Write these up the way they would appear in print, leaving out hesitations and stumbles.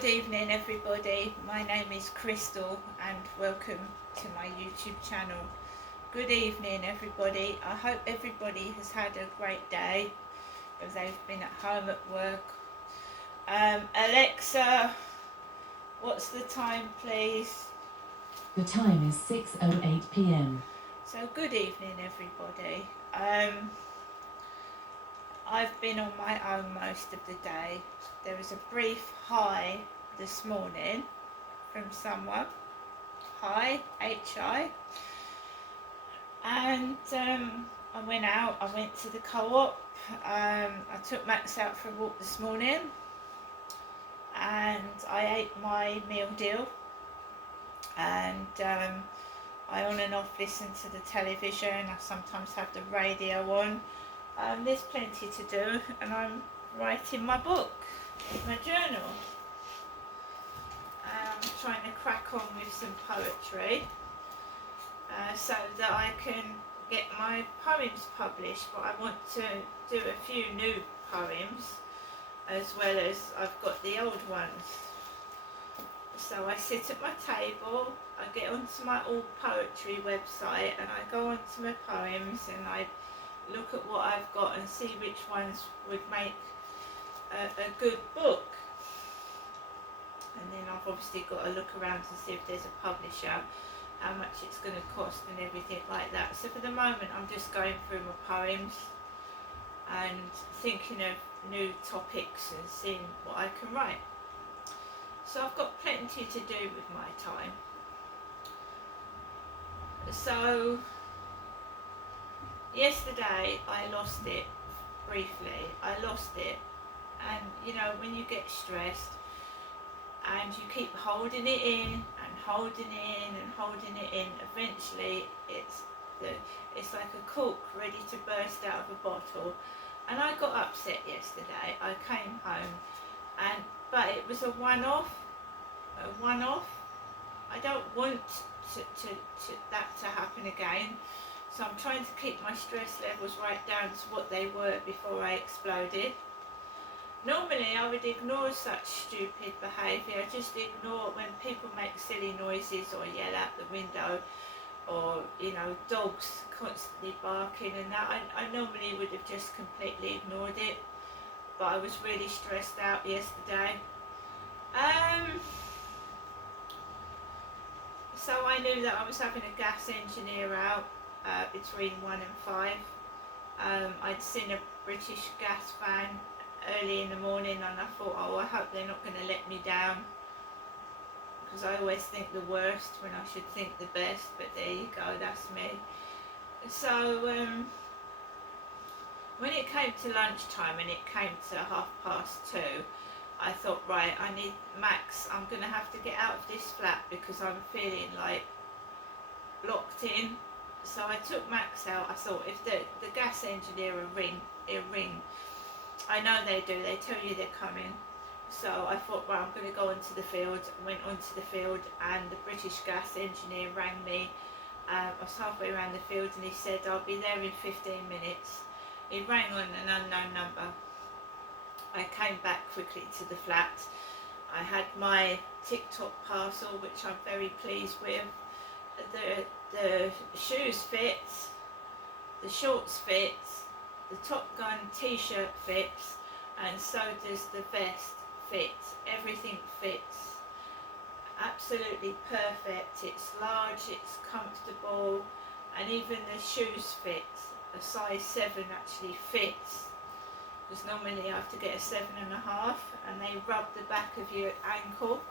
Good evening everybody, my name is Crystal and welcome to my YouTube channel. Good evening everybody, I hope everybody has had a great day as they've been at home at work. Alexa, what's the time please? The time is 6:08 p.m. So good evening everybody. I've been on my own most of the day. There was a brief hi this morning from someone. Hi, H-I. And I went out, I went to the co-op. I took Max out for a walk this morning and I ate my meal deal, and I on and off listen to the television. I sometimes have the radio on. There's plenty to do, and I'm writing my book, my journal. I'm trying to crack on with some poetry so that I can get my poems published, but I want to do a few new poems as well as I've got the old ones. So I sit at my table, I get onto my All Poetry website and I go onto my poems and I look at what I've got and see which ones would make a good book. And then I've obviously got to look around to see if there's a publisher, how much it's going to cost and everything like that. So for the moment I'm just going through my poems and thinking of new topics and seeing what I can write. So I've got plenty to do with my time. So yesterday I lost it briefly. I lost it, and you know, when you get stressed and you keep holding it in and holding it in and holding it in, eventually it's like a cork ready to burst out of a bottle. And I got upset yesterday. I came home but it was a one-off. I don't want that to happen again. So I'm trying to keep my stress levels right down to what they were before I exploded. Normally I would ignore such stupid behaviour. I just ignore when people make silly noises or yell out the window, or you know, dogs constantly barking and that. I normally would have just completely ignored it, but I was really stressed out yesterday. So I knew that I was having a gas engineer out between 1 and 5. I'd seen a British gas van early in the morning and I thought, oh, I hope they're not going to let me down, because I always think the worst when I should think the best, but there you go, that's me. So when it came to lunchtime and it came to 2:30, I thought, right, I need Max, I'm going to have to get out of this flat because I'm feeling like locked in. So I took Max out. I thought, if the gas engineer will ring. I know they do, they tell you they're coming. So I thought, well, I'm going to go onto the field. I went onto the field and the British gas engineer rang me. I was halfway around the field and he said, I'll be there in 15 minutes. He rang on an unknown number. I came back quickly to the flat. I had my TikTok parcel, which I'm very pleased with. The shoes fit, the shorts fit, the Top Gun t-shirt fits, and so does the vest fit. Everything fits. Absolutely perfect. It's large, it's comfortable, and even the shoes fit. A size 7 actually fits, because normally I have to get a 7.5, and they rub the back of your ankle,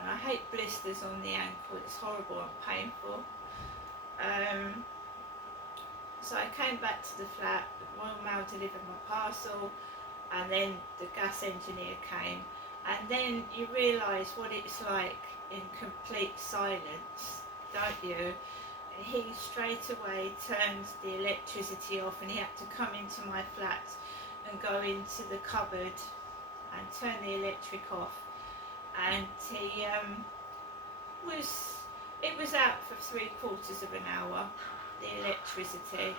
and I hate blisters on the ankle. It's horrible and painful. So I came back to the flat, Royal Mail delivered my parcel, and then the gas engineer came, and then you realise what it's like in complete silence, don't you? He straight away turned the electricity off, and he had to come into my flat and go into the cupboard and turn the electric off, and he it was out for 3/4 of an hour, the electricity.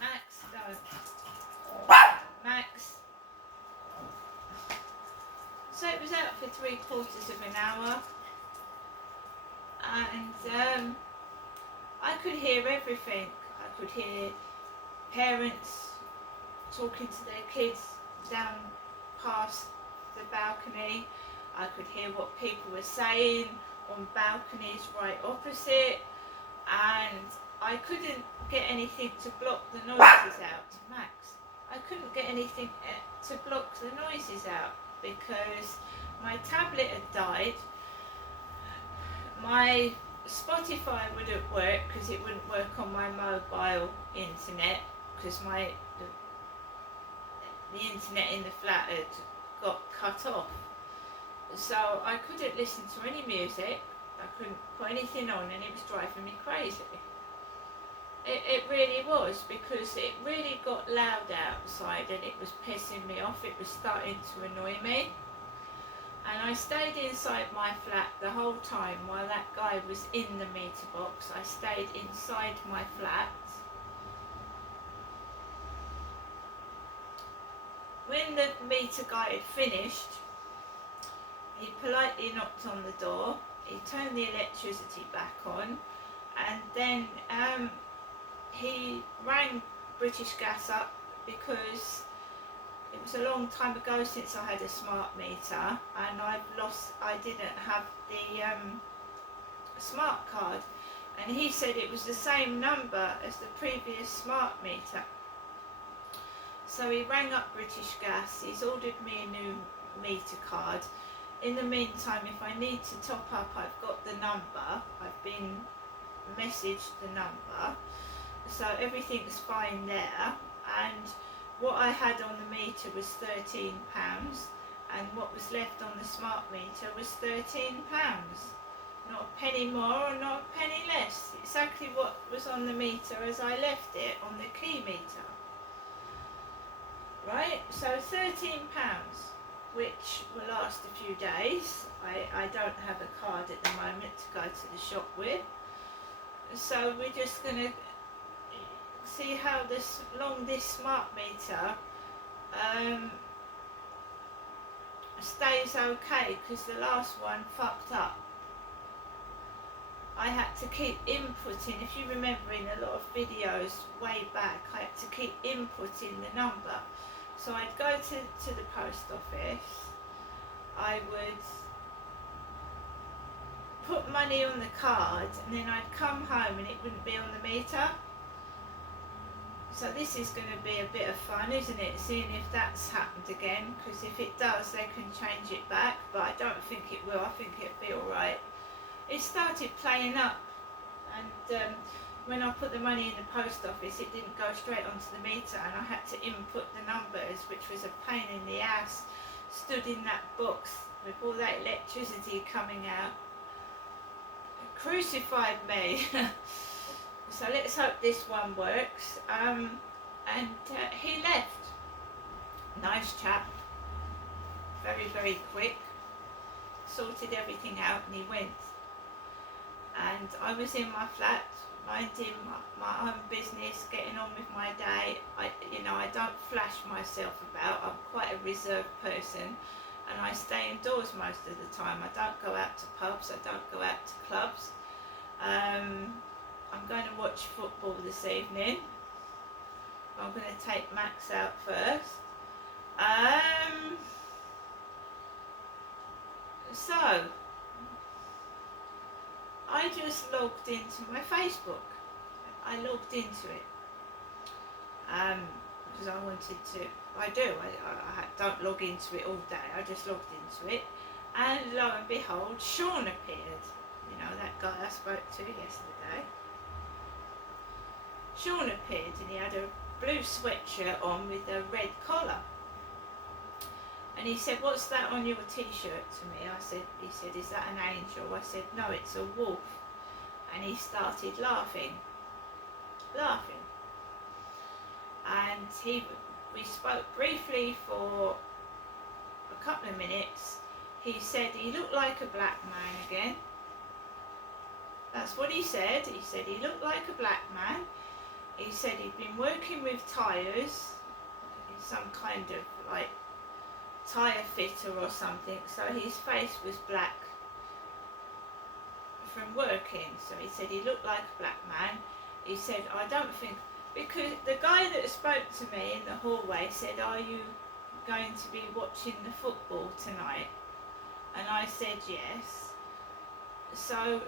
Max, don't. Max. for 3/4 of an hour, and I could hear everything. I could hear parents talking to their kids down past the balcony. I could hear what people were saying on balconies right opposite, and I couldn't get anything to block the noises out, Max. I couldn't get anything to block the noises out because my tablet had died. My Spotify wouldn't work because it wouldn't work on my mobile internet because the internet in the flat had got cut off. So I couldn't listen to any music, I couldn't put anything on, and it was driving me crazy. It really was, because it really got loud outside and it was pissing me off. It was starting to annoy me. And I stayed inside my flat the whole time while that guy was in the meter box. I stayed inside my flat. When the meter guy had finished, he politely knocked on the door, he turned the electricity back on, and then he rang British Gas up because it was a long time ago since I had a smart meter, and I didn't have the smart card, and he said it was the same number as the previous smart meter. So he rang up British Gas, he's ordered me a new meter card. In the meantime, if I need to top up, I've got the number, I've been messaged the number, so everything's fine there. And what I had on the meter was £13, and what was left on the smart meter was £13. Not a penny more or not a penny less. Exactly what was on the meter as I left it on the key meter. Right, so £13, which will last a few days. I don't have a card at the moment to go to the shop with. So we're just going to see how long this smart meter stays okay, because the last one fucked up. I had to keep inputting, if you remember in a lot of videos way back, I had to keep inputting the number. So I'd go to the post office, I would put money on the card, and then I'd come home and it wouldn't be on the meter. So this is going to be a bit of fun, isn't it, seeing if that's happened again, because if it does they can change it back, but I don't think it will. I think it'll be alright. It started playing up, and when I put the money in the post office it didn't go straight onto the meter, and I had to input the numbers, which was a pain in the ass. Stood in that box with all that electricity coming out. It crucified me. So let's hope this one works. And he left. Nice chap. Very, very quick. Sorted everything out and he went. And I was in my flat, minding my own business, getting on with my day. I don't flash myself about. I'm quite a reserved person, and I stay indoors most of the time. I don't go out to pubs, I don't go out to clubs. I'm going to watch football this evening. I'm going to take Max out first. So I just logged into my Facebook. I logged into it because I wanted to. I don't log into it all day. I just logged into it, and lo and behold, Sean appeared. You know, that guy I spoke to yesterday. Sean appeared, and he had a blue sweatshirt on with a red collar. And he said, "What's that on your t-shirt?" to me. He said, "Is that an angel?" I said, "No, it's a wolf." And he started laughing. And we spoke briefly for a couple of minutes. He said he looked like a black man again. That's what he said. He said he looked like a black man. He said he'd been working with tyres, some kind of like tyre fitter or something, so his face was black from working. So he said he looked like a black man. He said, I don't think, because the guy that spoke to me in the hallway said, are you going to be watching the football tonight? And I said yes. So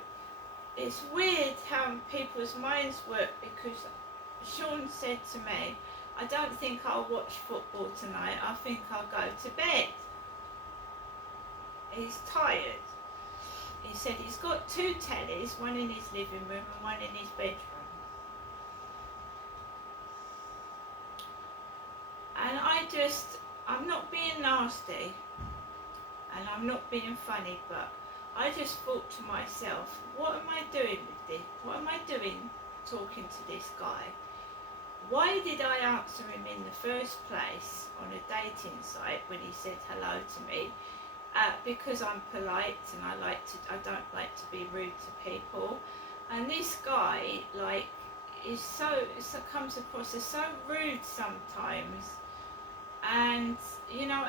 it's weird how people's minds work, because Sean said to me, I don't think I'll watch football tonight, I think I'll go to bed. He's tired. He said he's got 2 tellies, one in his living room and one in his bedroom. And I'm not being nasty and I'm not being funny, but I just thought to myself, what am I doing with this? What am I doing talking to this guy? Why did I answer him in the first place on a dating site when he said hello to me? Because I'm polite and I don't like to be rude to people. And this guy, like, comes across as so rude sometimes. And, you know,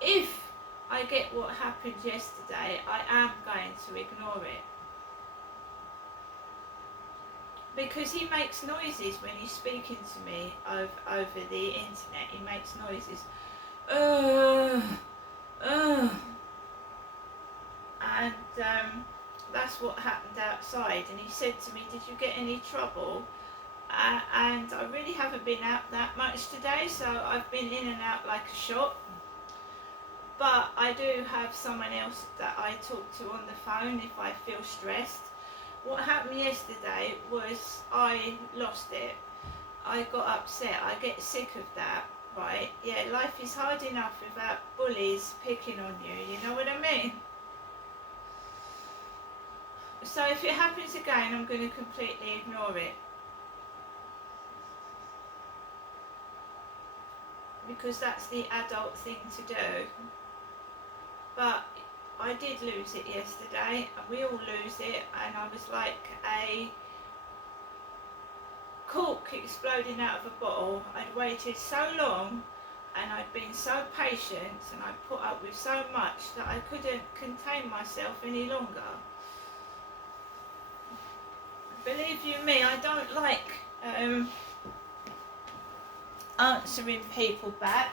if I get what happened yesterday, I am going to ignore it. Because he makes noises when he's speaking to me over the internet. He makes noises. And that's what happened outside. And he said to me, did you get any trouble? And I really haven't been out that much today, so I've been in and out like a shot. But I do have someone else that I talk to on the phone if I feel stressed. What happened yesterday was I lost it. I got upset. I get sick of that, right? Yeah, life is hard enough without bullies picking on you, you know what I mean? So if it happens again, I'm going to completely ignore it. Because that's the adult thing to do. But I did lose it yesterday, and we all lose it, and I was like a cork exploding out of a bottle. I'd waited so long, and I'd been so patient, and I'd put up with so much that I couldn't contain myself any longer. Believe you me, I don't like answering people back.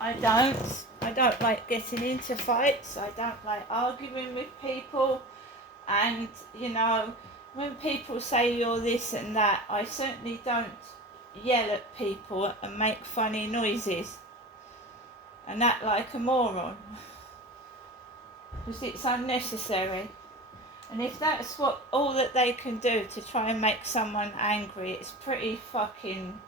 I don't like getting into fights. I don't like arguing with people. And, you know, when people say you're this and that, I certainly don't yell at people and make funny noises and act like a moron, because it's unnecessary. And if that's all that they can do to try and make someone angry, it's pretty fucking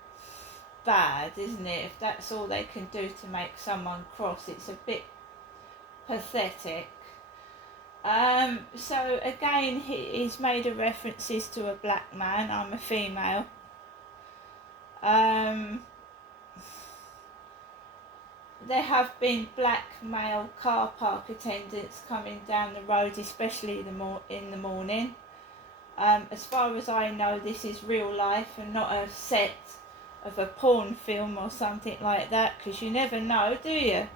bad, isn't it? If that's all they can do to make someone cross, it's a bit pathetic. So again, he's made a references to a black man. I'm a female. There have been black male car park attendants coming down the road, especially in the morning. As far as I know, this is real life and not a set of a porn film or something like that, because you never know, do you?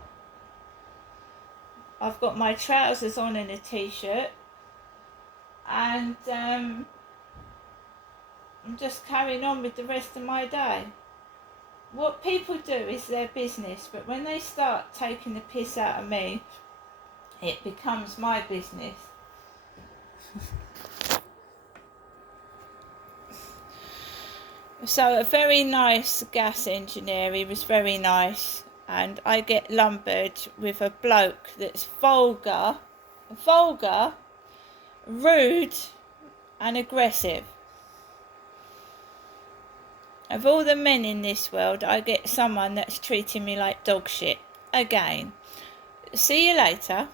I've got my trousers on and a t-shirt, and I'm just carrying on with the rest of my day. What people do is their business, but when they start taking the piss out of me, it becomes my business. So a very nice gas engineer, he was very nice, and I get lumbered with a bloke that's vulgar, rude and aggressive. Of all the men in this world, I get someone that's treating me like dog shit. Again. See you later.